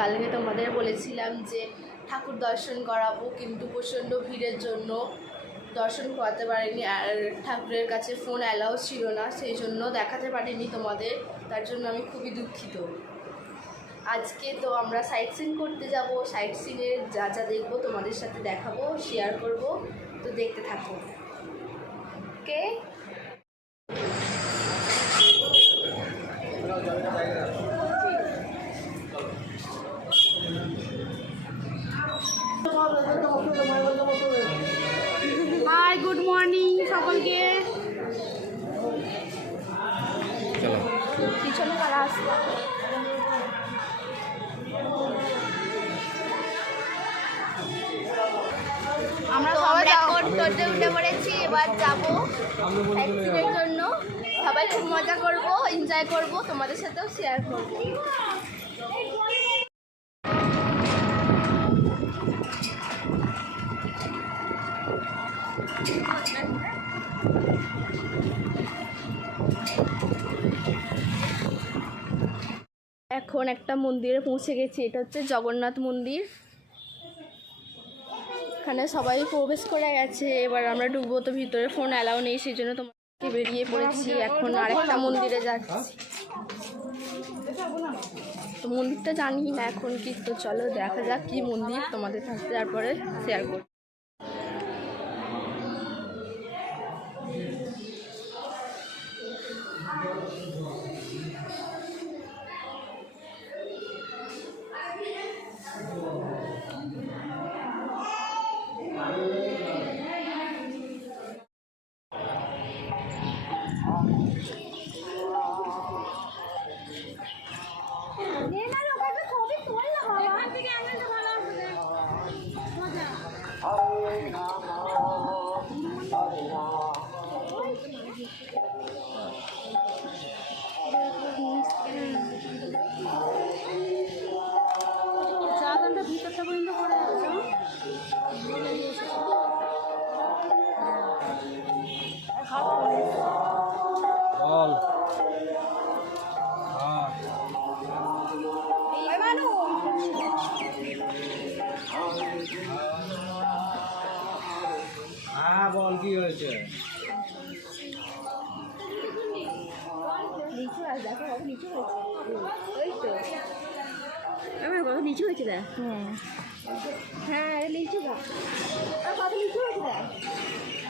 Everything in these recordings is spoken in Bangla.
কালকে তোমাদের বলেছিলাম যে ঠাকুর দর্শন করাবো, কিন্তু প্রচণ্ড ভিড়ের জন্য দর্শন করাতে পারিনি আর ঠাকুরের কাছে ফোন অ্যালাউ ছিল না, সেই জন্য দেখাতে পারিনি তোমাদের। তার জন্য আমি খুবই দুঃখিত। আজকে তো আমরা সাইট সিন করতে যাব। সাইট সিনে যা যা দেখব তোমাদের সাথে দেখাবো শেয়ার করব, তো দেখতে থাকো। ওকে সকলকে চলো। পিছনে কারা আসছে আমরা সবাই এখন টোটে উঠে পড়েছি এবার যাব জন্য। সবাই খুব মজা করব এনজয় করব তোমাদের সাথেও শেয়ার করব। এখন একটা মন্দিরে পৌঁছে গেছি। এটা হচ্ছে জগন্নাথ মন্দির। এখানে সবাই প্রবেশ করে গেছে। এবার আমরা ঢুকবো তো ভিতরে ফোন অ্যালাউ নেই সেই জন্য তোমাকে বেরিয়ে পড়েছি। এখন আরেকটা মন্দিরে যাচ্ছি। তো মন্দিরটা জানি না এখন কি তো চলো দেখা যাক কি মন্দির তোমাদের সাথে তারপরে শেয়ার করব। বল। হ্যাঁ। হ্যাঁ বল কি হয়েছে? নিচু আর দেখো নিচু ওই তো। আমার কত নিচু হয়েছে দেখ হ্যাঁ আরে নিচু গা আর কত নিচু হয়েছে দেখ কুড়ি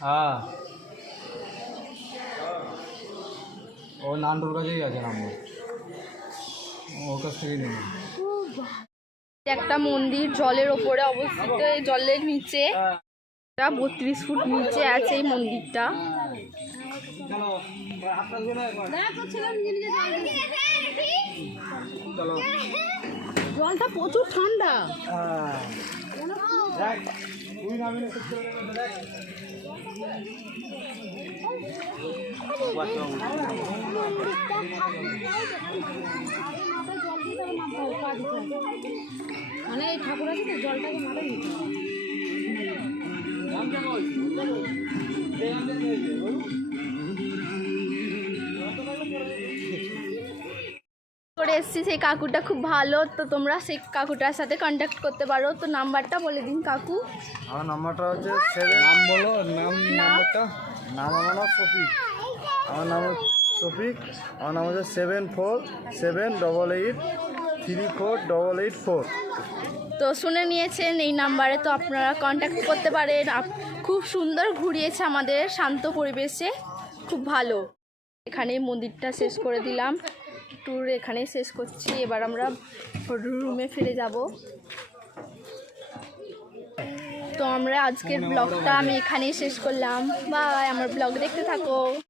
হ্যাঁ। ও নান্টুর কাছেই আছে নাম্বার ওর কাছ থেকেই নেবে একটা মন্দির জলের ওপরে অবস্থিত জলের নিচে। বত্রিশ ফুট নিচে আছে এই মন্দিরটা। চলো জলটা প্রচুর ঠান্ডা। মানে এই ঠাকুর আছে তো জলটাকে মাথায় নিতে এসছি সেই কাকুটা খুব ভালো। তো তোমরা সেই কাকুটার সাথে কন্ট্যাক্ট করতে পারো। তো নাম্বারটা বলে দিন কাকু। আমার নাম্বারটা হচ্ছে সেভেন নাম বলো নাম নাম্বারটা। নাম আমার নাম শফিক। আমার নাম শফিক। আমার নাম হচ্ছে seven four seven double eight three four double eight four তো শুনে নিয়েছেন এই নাম্বারে তো আপনারা কন্ট্যাক্ট করতে পারেন। খুব সুন্দর ঘুরিয়েছে আমাদের শান্ত পরিবেশে। খুব ভালো। এখানে মন্দিরটা শেষ করে দিলাম। ট্যুর এখানেই শেষ করছি। এবার আমরা রুমে ফিরে যাব। তো আমরা আজকের ব্লগটা আমি এখানেই শেষ করলাম। বা আমার ব্লগ দেখতে থাকো।